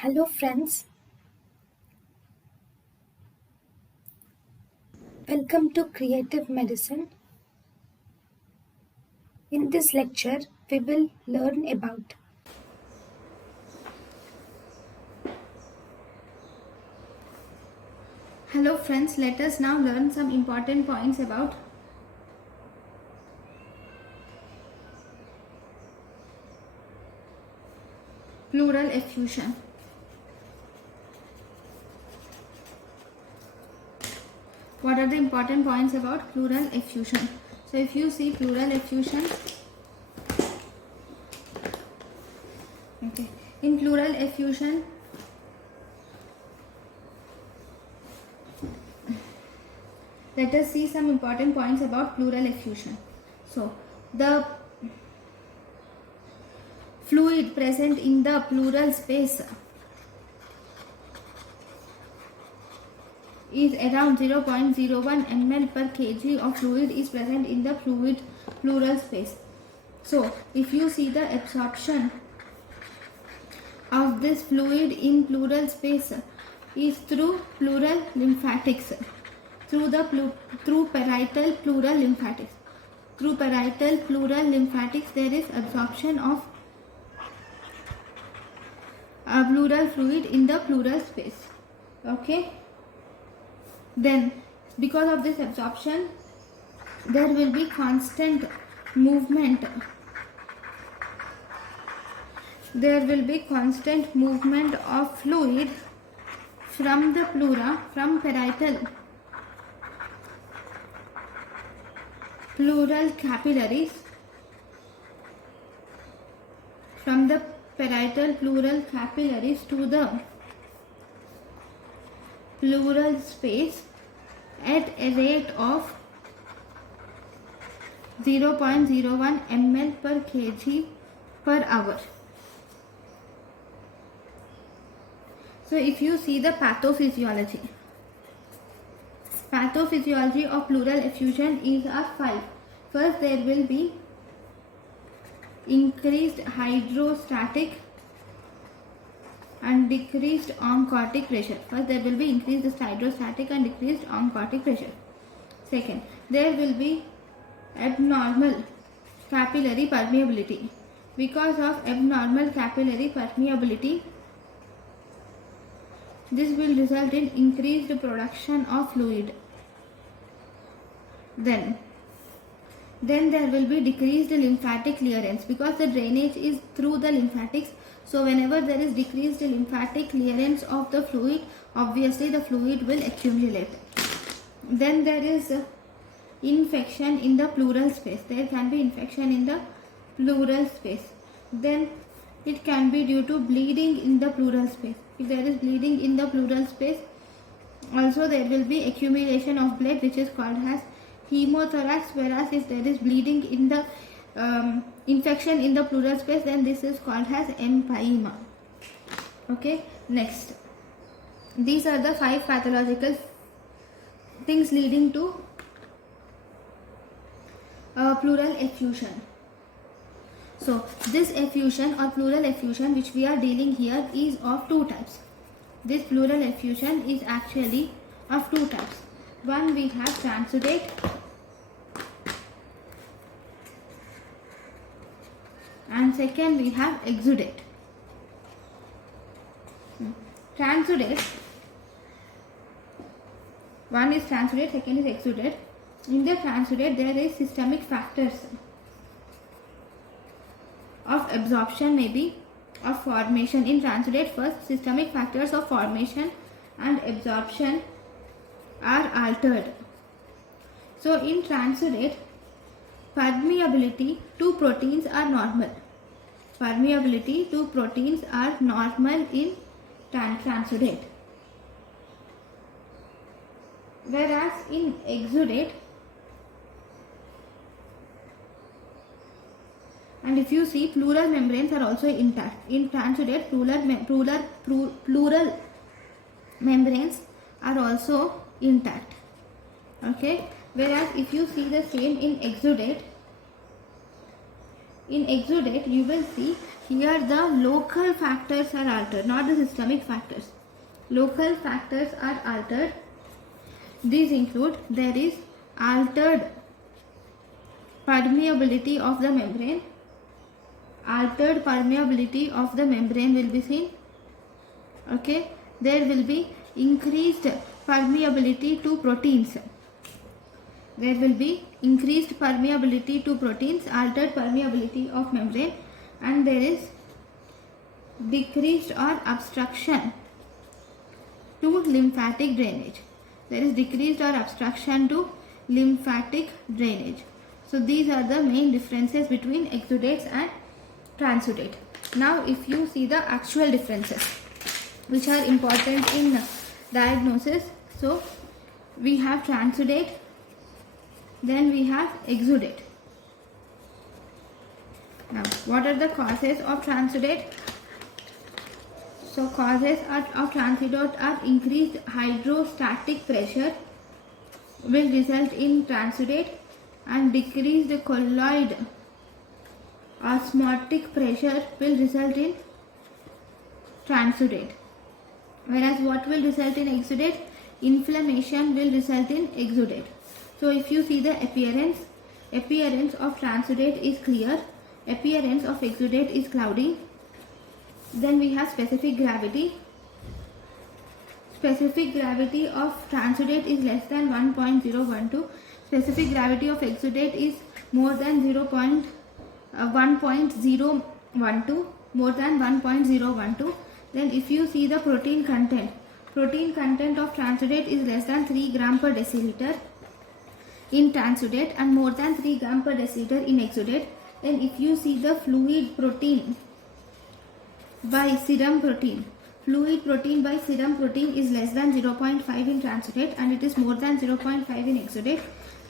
Hello friends, welcome to Creative Medicine. In this lecture, we will learn about Hello friends, let us now learn some important points about pleural effusion. What are the important points about pleural effusion? So if you see pleural effusion, in pleural effusion, let us see some important points about pleural effusion. So the fluid present in the pleural space is around 0.01 ml per kg of fluid is present in the pleural space. So if you see the absorption of this fluid in pleural space is through pleural lymphatics, through parietal pleural lymphatics. Through parietal pleural lymphatics there is absorption of pleural fluid in the pleural space. Okay. Then because of this absorption there will be constant movement. There will be constant movement of fluid from the pleura, from parietal pleural capillaries, from the parietal pleural capillaries to the pleural space at a rate of 0.01 ml per kg per hour. So if you see the pathophysiology of pleural effusion is as 5. First, there will be increased hydrostatic and decreased oncotic pressure. First, there will be increased hydrostatic and decreased oncotic pressure. Second, there will be abnormal capillary permeability. Because of abnormal capillary permeability, this will result in increased production of fluid. Then there will be decreased lymphatic clearance because the drainage is through the lymphatics. So whenever there is decreased lymphatic clearance of the fluid, obviously the fluid will accumulate. Then there is infection in the pleural space. There can be infection in the pleural space. Then it can be due to bleeding in the pleural space. If there is bleeding in the pleural space, also there will be accumulation of blood, which is called as hemothorax. Whereas if there is bleeding in the infection in the pleural space, then this is called as empyema. Okay, next, these are the 5 pathological things leading to pleural effusion. So this effusion or pleural effusion which we are dealing here is of 2 types. This pleural effusion is actually of 2 types. One, we have transudate and second we have exudate. Transudate, one is transudate, second is exudate. In the transudate there is systemic factors of absorption, maybe of formation. In transudate, first systemic factors of formation and absorption are altered. So in transudate, permeability to proteins are normal. Permeability to proteins are normal in transudate. Whereas in exudate, and if you see, pleural membranes are also intact. In transudate, pleural membranes are also intact. Okay. Whereas if you see the same in exudate, you will see Here the local factors are altered, not the systemic factors. Local factors are altered. These include, there is altered permeability of the membrane. Altered permeability of the membrane will be seen. Okay, there will be increased permeability to proteins. There will be increased permeability to proteins, altered permeability of membrane, and there is decreased or obstruction to lymphatic drainage. There is decreased or obstruction to lymphatic drainage. So these are the main differences between exudates and transudate. Now if you see the actual differences which are important in diagnosis, so we have transudate, then we have exudate. Now what are the causes of transudate? So causes of transudate are increased hydrostatic pressure will result in transudate, and decreased colloid osmotic pressure will result in transudate. Whereas what will result in exudate? Inflammation will result in exudate. So if you see the appearance of transudate is clear, appearance of exudate is cloudy. Then we have specific gravity. Specific gravity of transudate is less than 1.012. Specific gravity of exudate is more than 1.012, more than 1.012. Then if you see the protein content of transudate is less than 3 gram per deciliter in transudate and more than 3 gram per deciliter in exudate. Then if you see the fluid protein by serum protein, fluid protein by serum protein is less than 0.5 in transudate and it is more than 0.5 in exudate.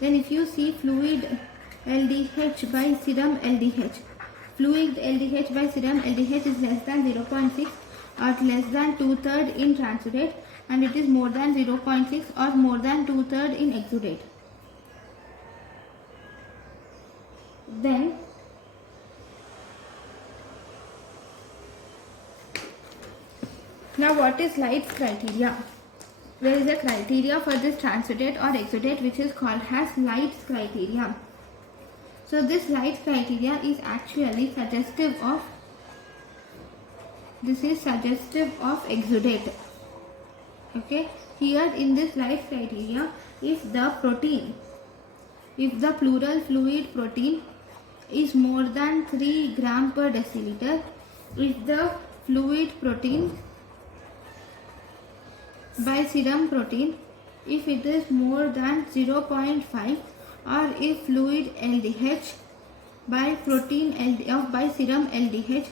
Then if you see fluid LDH by serum LDH, fluid LDH by serum LDH is less than 0.6 or less than 2/3 in transudate, and it is more than 0.6 or more than 2/3 in exudate. Then now what is Light's criteria? There is a criteria for this transudate or exudate which is called as Light's criteria. So this Light's criteria is actually suggestive of exudate. Okay, here in this Light's criteria, if the pleural fluid protein is more than 3 gram per deciliter, if the fluid protein by serum protein, if it is more than 0.5, or if fluid LDH by by serum LDH,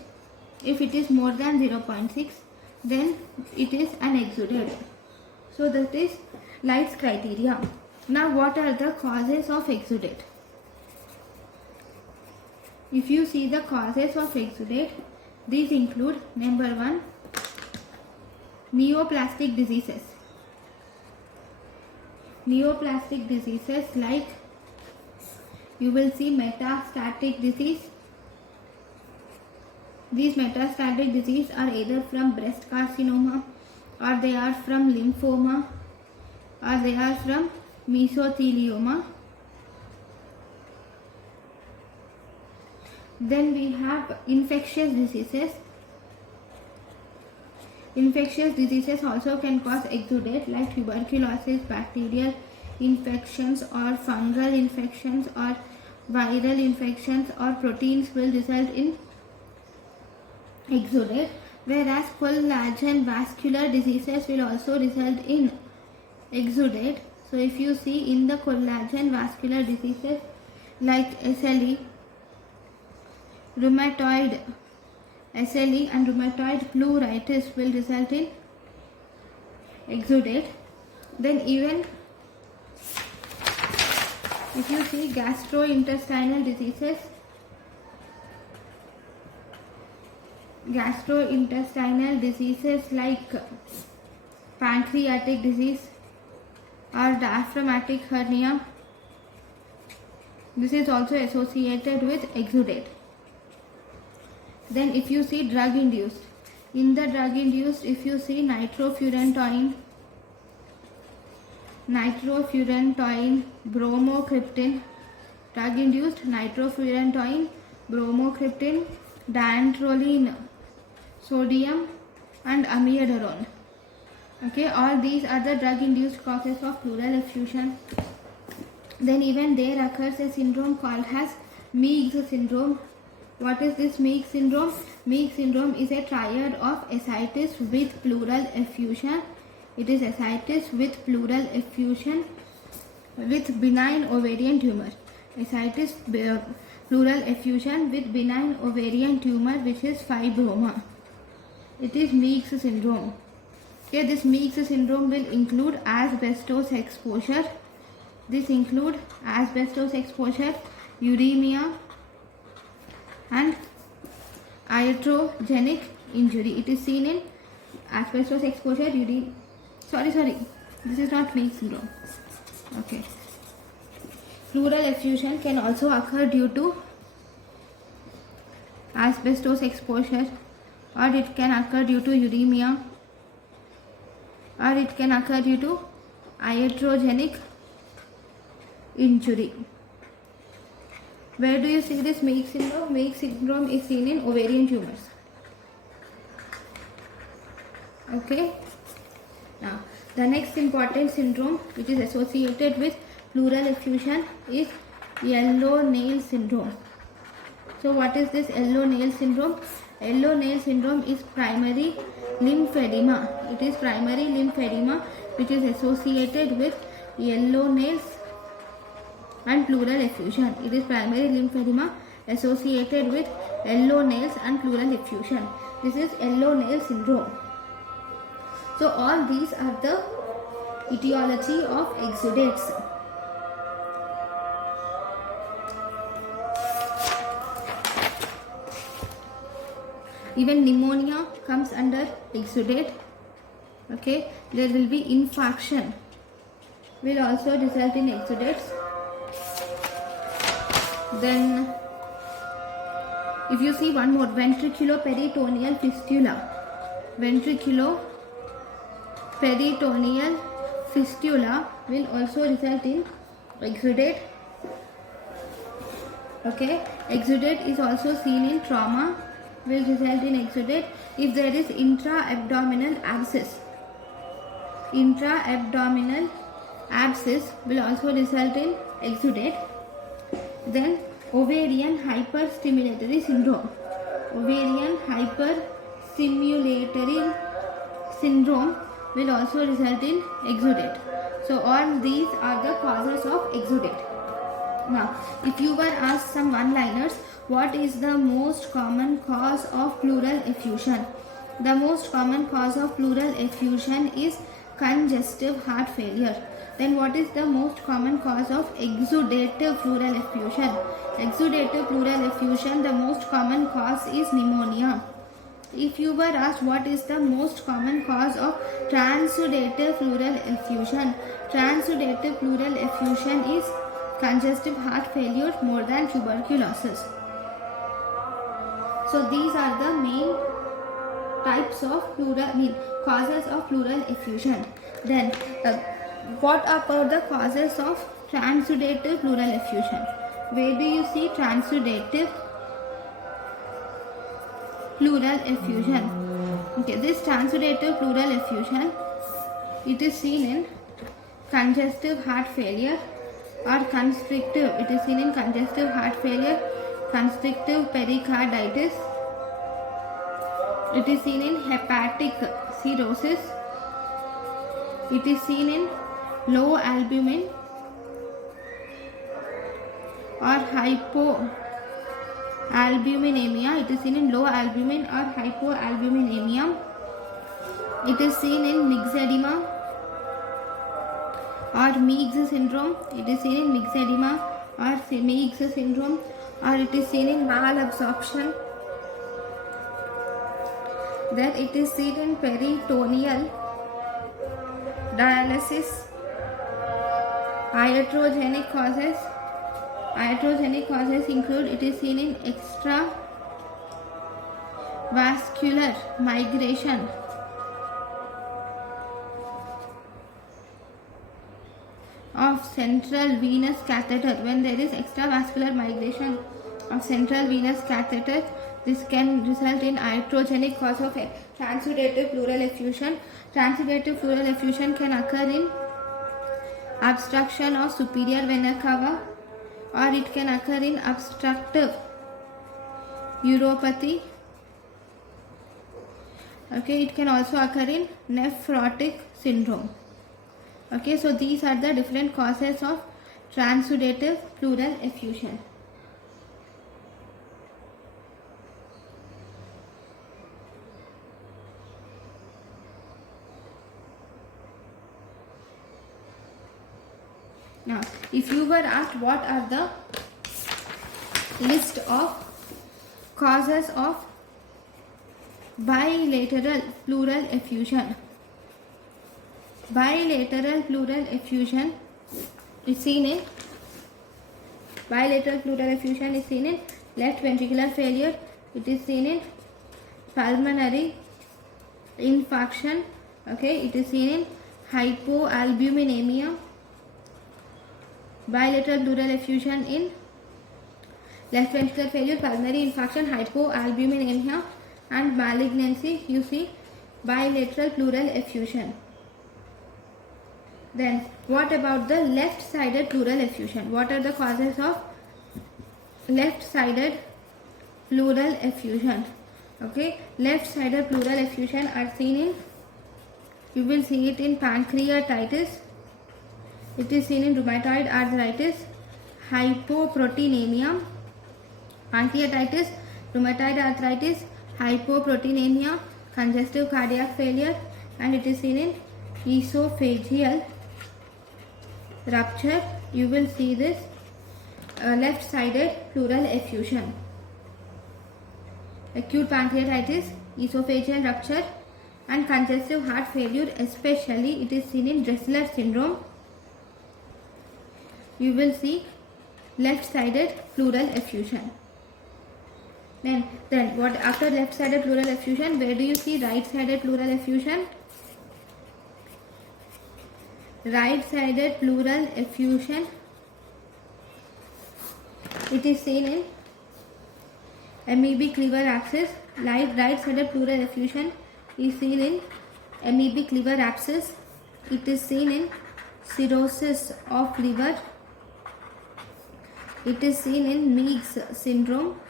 if it is more than 0.6, then it is an exudate. So that is Light's criteria. Now what are the causes of exudate? If you see the causes of exudate, these include, number 1, neoplastic diseases. Neoplastic diseases like you will see metastatic disease. These metastatic disease are either from breast carcinoma, or they are from lymphoma, or they are from mesothelioma. Then we have infectious diseases. Infectious diseases also can cause exudate, like tuberculosis, bacterial infections or fungal infections or viral infections or proteins will result in exudate, whereas collagen vascular diseases will also result in exudate. So if you see in the collagen vascular diseases like SLE, rheumatoid SLE and rheumatoid pleuritis will result in exudate. Then even if you see gastrointestinal diseases, like pancreatic disease or diaphragmatic hernia, this is also associated with exudate. Then if you see drug induced, in the drug induced, if you see nitrofurantoin, bromocryptin, drug induced nitrofurantoin, bromocryptin, dantrolene, sodium and amiodarone. Okay, all these are the drug induced causes of pleural effusion. Then even there occurs a syndrome called as Meigs syndrome. What is this Meigs syndrome? Meigs syndrome is a triad of ascites with pleural effusion. It is ascites with pleural effusion with benign ovarian tumor. Ascites pleural effusion with benign ovarian tumor, which is fibroma. It is Meigs syndrome. Okay, this Meigs syndrome will include asbestos exposure. This include asbestos exposure, uremia and iatrogenic injury. It is seen in asbestos exposure, this is not Meigs syndrome. Okay. Pleural effusion can also occur due to asbestos exposure, or it can occur due to uremia, or it can occur due to iatrogenic injury. Where do you see this Meigs syndrome? Meigs syndrome is seen in ovarian tumors. Okay. Now, the next important syndrome which is associated with pleural effusion is yellow nail syndrome. So, what is this yellow nail syndrome? Yellow nail syndrome is primary lymphedema. It is primary lymphedema which is associated with yellow nails and pleural effusion. It is primary lymphedema associated with yellow nails and pleural effusion. This is yellow nail syndrome. So all these are the etiology of exudates. Even pneumonia comes under exudate. Okay, there will be infarction, will also result in exudates. Then if you see one more, ventriculoperitoneal fistula. Ventriculoperitoneal fistula will also result in exudate. Okay, exudate is also seen in trauma, will result in exudate. If there is intra-abdominal abscess will also result in exudate. Then ovarian hyperstimulatory syndrome. Ovarian hyperstimulatory syndrome will also result in exudate. So all these are the causes of exudate. Now, if you were asked some one-liners, what is the most common cause of pleural effusion? The most common cause of pleural effusion is congestive heart failure. Then what is the most common cause of exudative pleural effusion? Exudative pleural effusion, the most common cause is pneumonia. If you were asked what is the most common cause of transudative pleural effusion, transudative pleural effusion is congestive heart failure more than tuberculosis. So these are the main types of causes of pleural effusion. Then what are the causes of transudative pleural effusion? Where do you see transudative pleural effusion? Okay, this transudative pleural effusion, it is seen in congestive heart failure or constrictive. It is seen in congestive heart failure, constrictive pericarditis. It is seen in hepatic cirrhosis. It is seen in low albumin or hypoalbuminemia. It is seen in low albumin or hypoalbuminemia. It is seen in myxedema or Meigs syndrome. It is seen in myxedema or Meigs syndrome, or it is seen in malabsorption. Then it is seen in peritoneal dialysis. Iatrogenic causes include, it is seen in vascular migration of central venous catheter, when there is extravascular migration of central venous catheter, this can result in iatrogenic cause of transudative pleural effusion. Transudative pleural effusion can occur in obstruction of superior vena cava, or it can occur in obstructive uropathy. Okay, it can also occur in nephrotic syndrome. Okay, so these are the different causes of transudative pleural effusion. Now, if you were asked what are the list of causes of bilateral pleural effusion. Bilateral pleural effusion is seen in left ventricular failure. It is seen in pulmonary infarction. Okay, it is seen in hypoalbuminemia. Bilateral pleural effusion in left ventricular failure, pulmonary infarction, hypoalbuminemia, and malignancy. You see bilateral pleural effusion. Then what about the left-sided pleural effusion? What are the causes of left-sided pleural effusion? Okay, left-sided pleural effusion are seen in, you will see it in pancreatitis. It is seen in rheumatoid arthritis, hypoproteinemia, pancreatitis, rheumatoid arthritis, hypoproteinemia, congestive cardiac failure, and it is seen in esophageal rupture. You will see this left-sided pleural effusion. Acute pancreatitis, esophageal rupture, and congestive heart failure, especially it is seen in Dressler syndrome. You will see left-sided pleural effusion. Then what after left-sided pleural effusion? Where do you see right-sided pleural effusion? Right-sided pleural effusion, it is seen in amoebic liver abscess. Right-sided pleural effusion is seen in amoebic liver abscess. It is seen in cirrhosis of liver. It is seen in Meigs syndrome.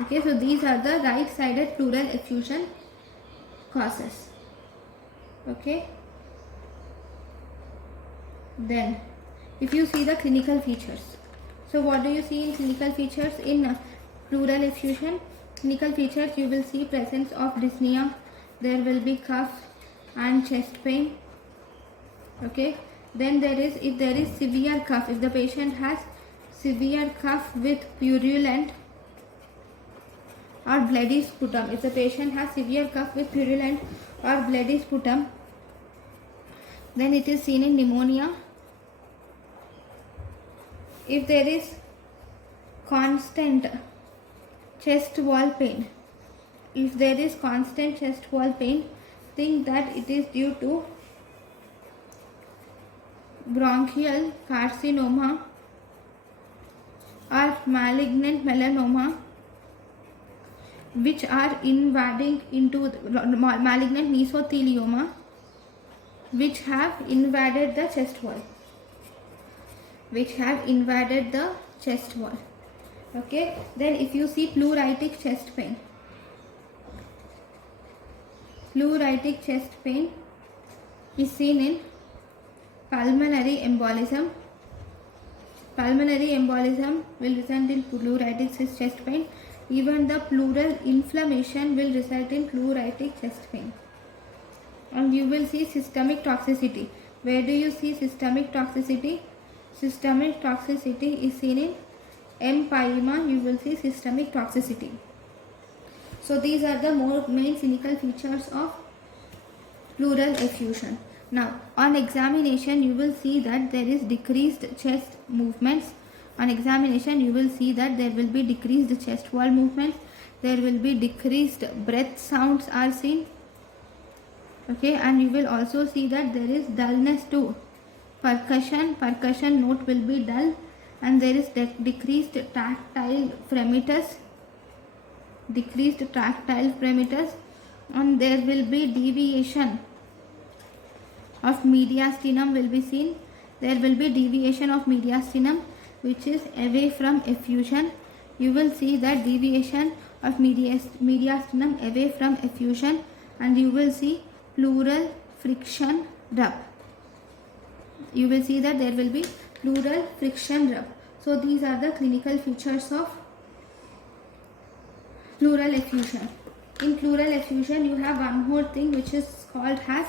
Okay, so these are the right-sided pleural effusion causes. Okay. Then, if you see the clinical features, so what do you see in clinical features in pleural effusion? Clinical features, you will see presence of dyspnea. There will be cough and chest pain. Okay. Then if there is severe cough, if the patient has severe cough with purulent or bloody sputum, if the patient has severe cough with purulent or bloody sputum, then it is seen in pneumonia. If there is constant chest wall pain, think that it is due to bronchial carcinoma or malignant melanoma, which are invading into malignant mesothelioma, which have invaded the chest wall. Okay, then if you see pleuritic chest pain is seen in pulmonary embolism. Pulmonary embolism will result in pleuritic chest pain. Even the pleural inflammation will result in pleuritic chest pain. And you will see systemic toxicity. Where do you see systemic toxicity? Systemic toxicity is seen in empyema. You will see systemic toxicity. So these are the main clinical features of pleural effusion. Now, on examination, you will see that there is decreased chest movements. On examination, you will see that there will be decreased chest wall movements, there will be decreased breath sounds are seen. Okay, and you will also see that there is dullness too. Percussion note will be dull, and there is decreased tactile fremitus, and there will be deviation of mediastinum will be seen. There will be deviation of mediastinum which is away from effusion. You will see that deviation of mediastinum away from effusion, and you will see pleural friction rub. You will see that there will be pleural friction rub. So these are the clinical features of pleural effusion. In pleural effusion, you have one more thing which is called as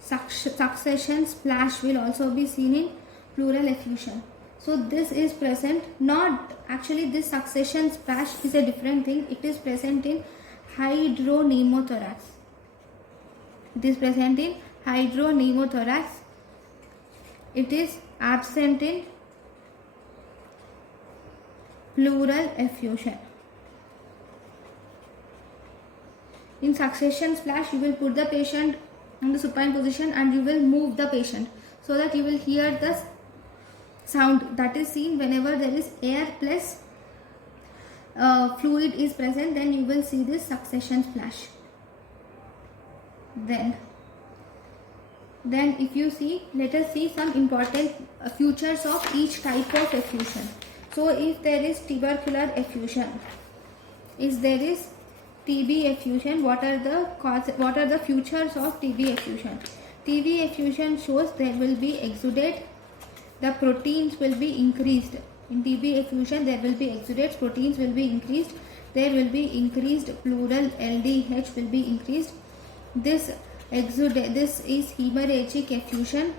succession splash will also be seen in pleural effusion. So this is present, not actually this succession splash is a different thing. It is present in hydropneumothorax. It is present in hydropneumothorax. It is absent in pleural effusion. In succession splash, you will put the patient in the supine position and you will move the patient so that you will hear the sound that is seen whenever there is air plus fluid is present. Then you will see this succession splash. Then if you see, let us see some important features of each type of effusion. So if there is tubercular effusion, if there is TB effusion, what are the features of TB effusion? TB effusion shows there will be exudate, the proteins will be increased. In TB effusion there will be exudates, proteins will be increased, there will be increased pleural LDH will be increased. This is hemorrhagic effusion.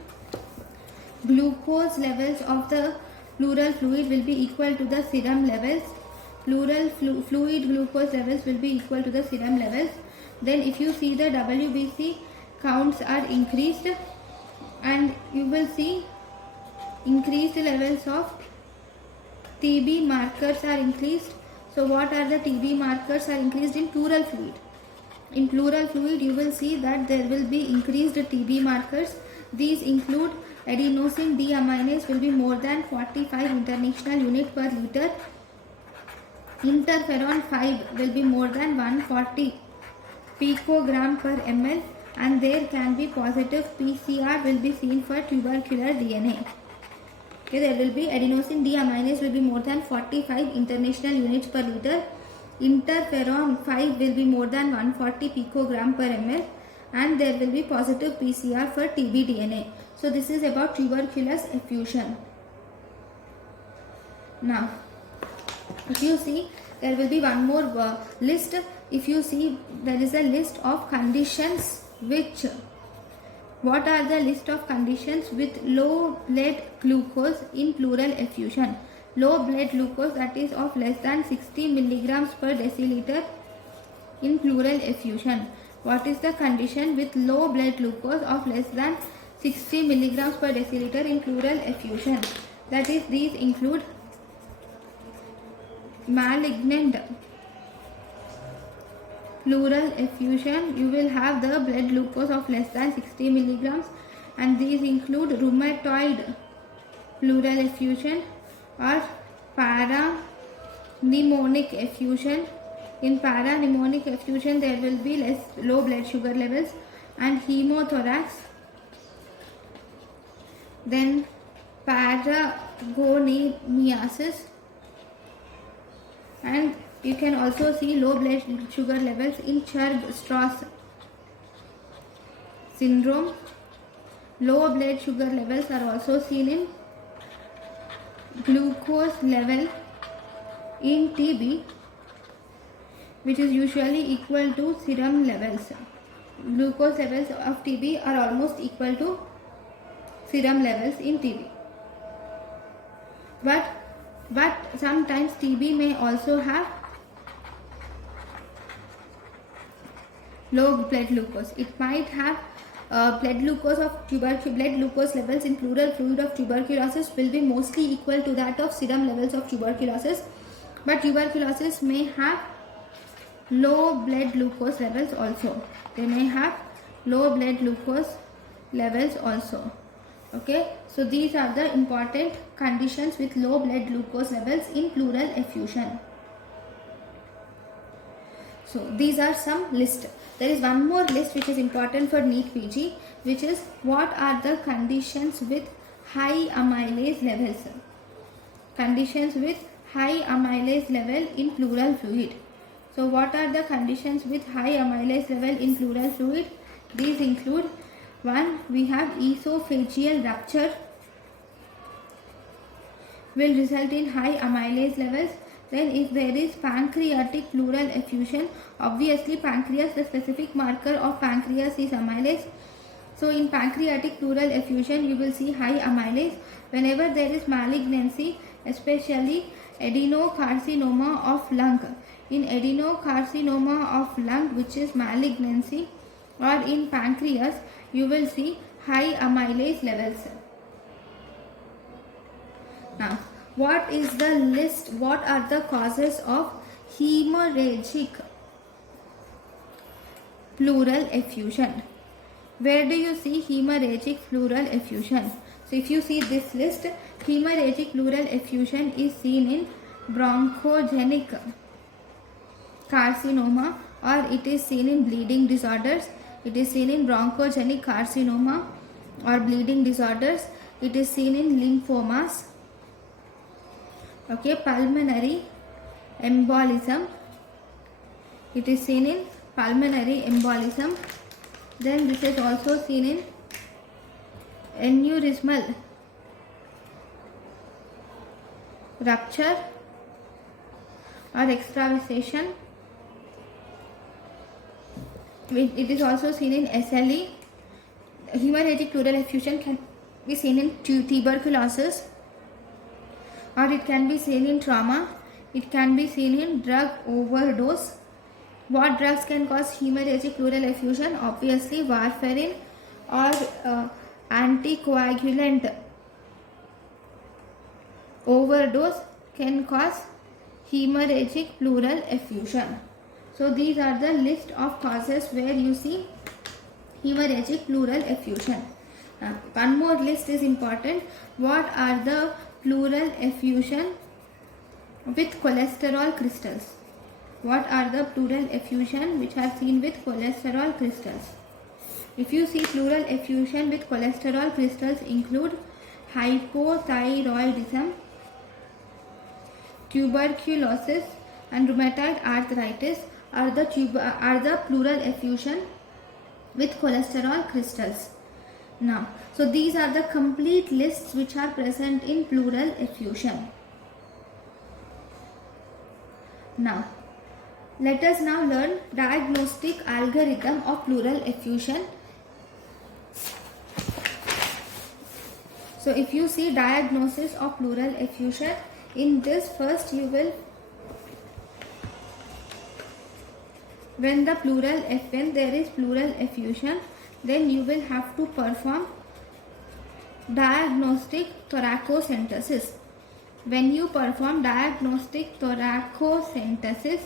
Glucose levels of the pleural fluid will be equal to the serum levels. Pleural fluid glucose levels will be equal to the serum levels. Then if you see the WBC counts are increased, and you will see increased levels of TB markers are increased. So what are the TB markers are increased in pleural fluid? In pleural fluid you will see that there will be increased TB markers. These include adenosine deaminase will be more than 45 international unit per liter. Interferon 5 will be more than 140 picogram per ml, and there can be positive PCR will be seen for tubercular DNA. Okay, there will be adenosine deaminase will be more than 45 international units per liter. Interferon 5 will be more than 140 picogram per ml, and there will be positive PCR for TB DNA. So this is about tuberculous effusion. Now, if you see, there will be one more list. If you see, there is a list of conditions which, what are the list of conditions with low blood glucose in pleural effusion? Low blood glucose, that is of less than 60 milligrams per deciliter in pleural effusion. What is the condition with low blood glucose of less than 60 milligrams per deciliter in pleural effusion? That is, these include malignant pleural effusion. You will have the blood glucose of less than 60 milligrams, and these include rheumatoid pleural effusion or pneumonic effusion. In pneumonic effusion there will be low blood sugar levels, and hemothorax. Then paragonemiasis, and you can also see low blood sugar levels in Churg-Strauss syndrome. Low blood sugar levels are also seen in glucose level in TB, which is usually equal to serum levels. Glucose levels of TB are almost equal to serum levels in TB. But sometimes TB may also have low blood glucose. It might have blood glucose levels in pleural fluid of tuberculosis will be mostly equal to that of serum levels of tuberculosis, But tuberculosis may have low blood glucose levels also. They may have low blood glucose levels also. Okay, so these are the important conditions with low blood glucose levels in pleural effusion. So these are some list. There is one more list which is important for NEET PG, which is what are the conditions with high amylase levels. Conditions with high amylase level in pleural fluid. So what are the conditions with high amylase level in pleural fluid? These include: 1. We have esophageal rupture will result in high amylase levels. Then if there is pancreatic pleural effusion, obviously pancreas, the specific marker of pancreas is amylase. So in pancreatic pleural effusion you will see high amylase. Whenever there is malignancy, especially adenocarcinoma of lung, in adenocarcinoma of lung, which is malignancy, or in pancreas, you will see high amylase levels. Now, what is the list? What are the causes of hemorrhagic pleural effusion? Where do you see hemorrhagic pleural effusion? So if you see this list, hemorrhagic pleural effusion is seen in bronchogenic carcinoma, or it is seen in bleeding disorders. It is seen in bronchogenic carcinoma or bleeding disorders. It is seen in lymphomas. Okay, pulmonary embolism. It is seen in pulmonary embolism. Then this is also seen in aneurysmal rupture or extravasation. It is also seen in SLE. Hemorrhagic pleural effusion can be seen in tuberculosis, or it can be seen in trauma. It can be seen in drug overdose. What drugs can cause hemorrhagic pleural effusion? Obviously warfarin or anticoagulant overdose can cause hemorrhagic pleural effusion. So these are the list of causes where you see hemorrhagic pleural effusion. One more list is important. What are the pleural effusion with cholesterol crystals? What are the pleural effusion which are seen with cholesterol crystals? If you see pleural effusion with cholesterol crystals include hypothyroidism, tuberculosis and rheumatoid arthritis are the pleural effusion with cholesterol crystals. Now, so these are the complete lists which are present in pleural effusion. Now, let us now learn diagnostic algorithm of pleural effusion. So if you see diagnosis of pleural effusion, in this first you will, when there is pleural effusion, then you will have to perform diagnostic thoracocentesis. When you perform diagnostic thoracocentesis,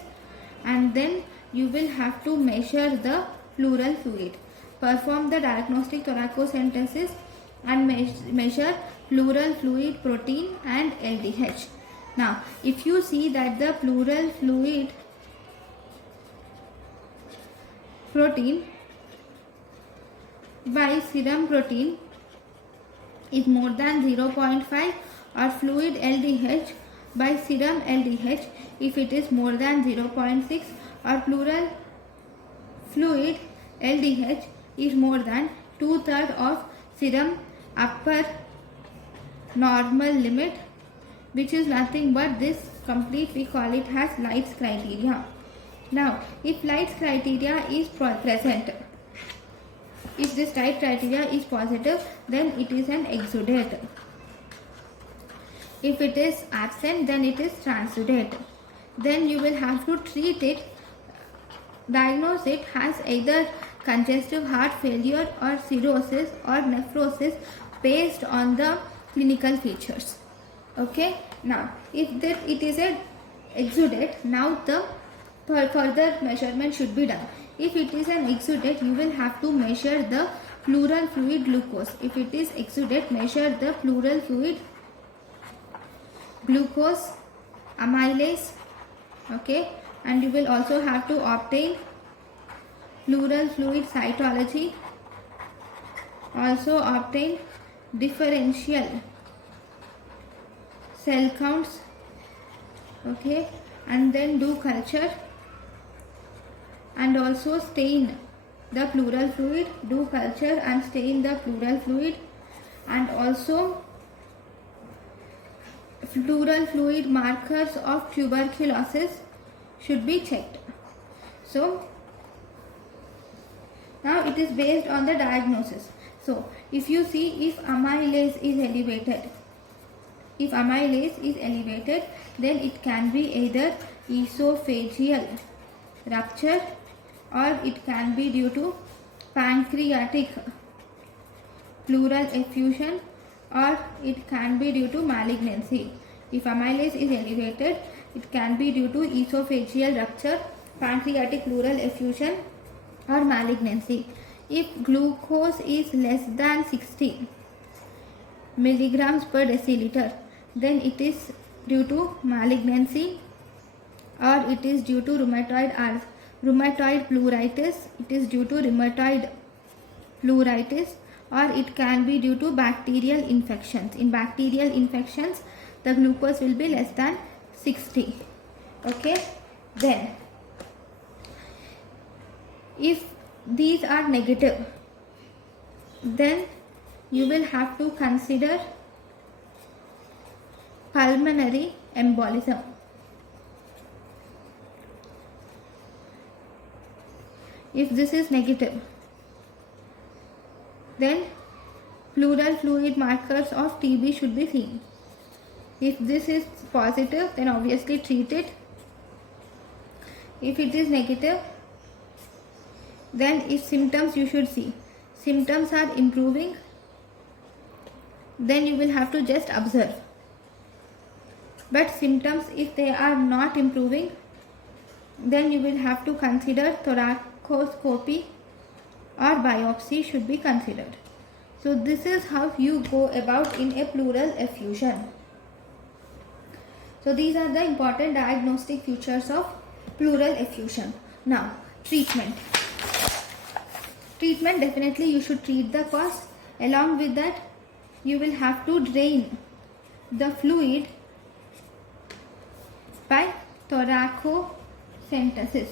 and then you will have to measure the pleural fluid. Perform the diagnostic thoracocentesis and measure pleural fluid protein and LDH. Now, if you see that the pleural fluid protein by serum protein is more than 0.5, or fluid LDH by serum LDH if it is more than 0.6, or pleural fluid LDH is more than 2/3 of serum upper normal limit, which is nothing but this complete, we call it as Light's criteria. Now, if Light's criteria is present, if this type criteria is positive, then it is an exudate. If it is absent, then it is transudate. Then you will have to treat it, diagnose it as either congestive heart failure or cirrhosis or nephrosis based on the clinical features. Okay. Now, if it is a exudate, now the further measurement should be done. If it is an exudate, you will have to measure the pleural fluid glucose. If it is exudate, measure the pleural fluid glucose, amylase, okay, and you will also have to obtain pleural fluid cytology, also obtain differential cell counts, okay, and then do culture and also stain the pleural fluid, do culture and stain the pleural fluid, and also pleural fluid markers of tuberculosis should be checked. So now it is based on the diagnosis. So if you see, if amylase is elevated, then it can be either esophageal rupture, or it can be due to pancreatic pleural effusion, or it can be due to malignancy. If amylase is elevated, it can be due to esophageal rupture, pancreatic pleural effusion, or malignancy. If glucose is less than 60 milligrams per deciliter, then it is due to malignancy, or it is due to rheumatoid pleuritis, it is due to rheumatoid pleuritis, or it can be due to bacterial infections. In bacterial infections, the glucose will be less than 60. Okay, then if these are negative, then you will have to consider pulmonary embolism. If this is negative, then pleural fluid markers of TB should be seen. If this is positive, then obviously treat it. If it is negative, then if symptoms, you should see symptoms are improving, then you will have to just observe. But symptoms, if they are not improving, then you will have to consider thoracoscopy or biopsy should be considered. So this is how you go about in a pleural effusion. So these are the important diagnostic features of pleural effusion. Now, treatment. Treatment, definitely you should treat the cause. Along with that, you will have to drain the fluid by thoracocentesis.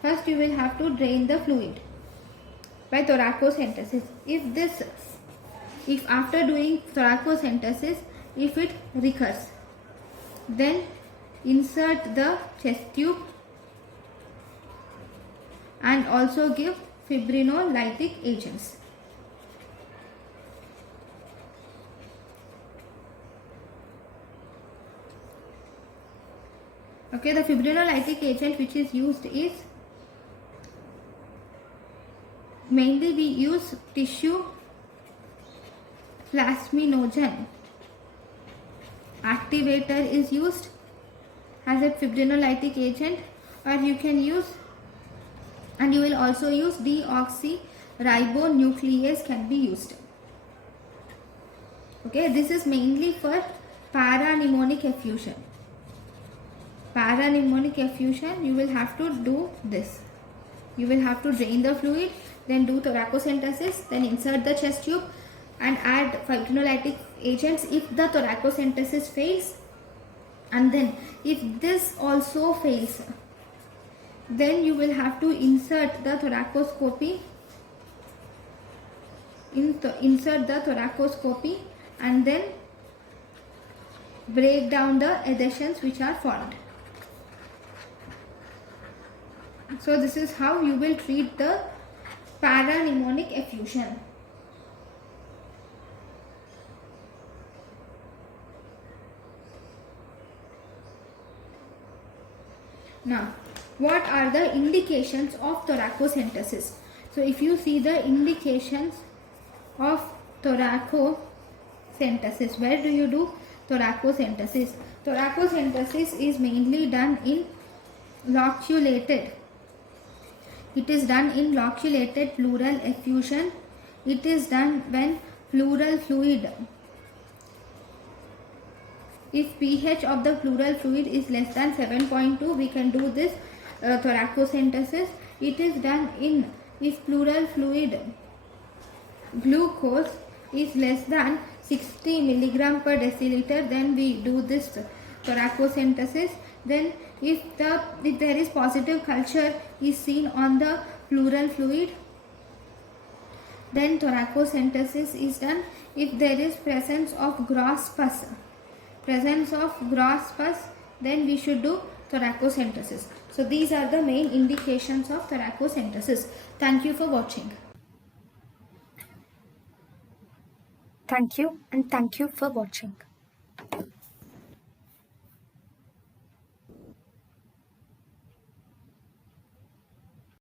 First, you will have to drain the fluid by thoracocentesis. If after doing thoracocentesis, if it recurs, then insert the chest tube and also give fibrinolytic agents. Okay, the fibrinolytic agent which is used is mainly we use tissue plasminogen activator is used as a fibrinolytic agent, or you can use, and you will also use deoxyribonuclease can be used. Okay, this is mainly for parapneumonic effusion. Parapneumonic effusion, you will have to do this. You will have to drain the fluid, then do thoracocentesis, then insert the chest tube and add fibrinolytic agents if the thoracocentesis fails, and then if this also fails, then you will have to insert the thoracoscopy, and then break down the adhesions which are formed. So this is how you will treat the parapneumonic effusion. Now, what are the indications of thoracocentesis? So if you see the indications of thoracocentesis, where do you do Thoracocentesis. Thoracocentesis is mainly done in loculated. It is done in loculated pleural effusion. It is done when pleural fluid, if pH of the pleural fluid is less than 7.2, we can do this thoracocentesis. It is done in if pleural fluid glucose is less than 60 milligram per deciliter, then we do this thoracocentesis. Then if there is positive culture is seen on the pleural fluid, then thoracocentesis is done. If there is presence of gross pus, then we should do thoracocentesis. So these are the main indications of thoracocentesis. Thank you for watching. Thank you, and thank you for watching.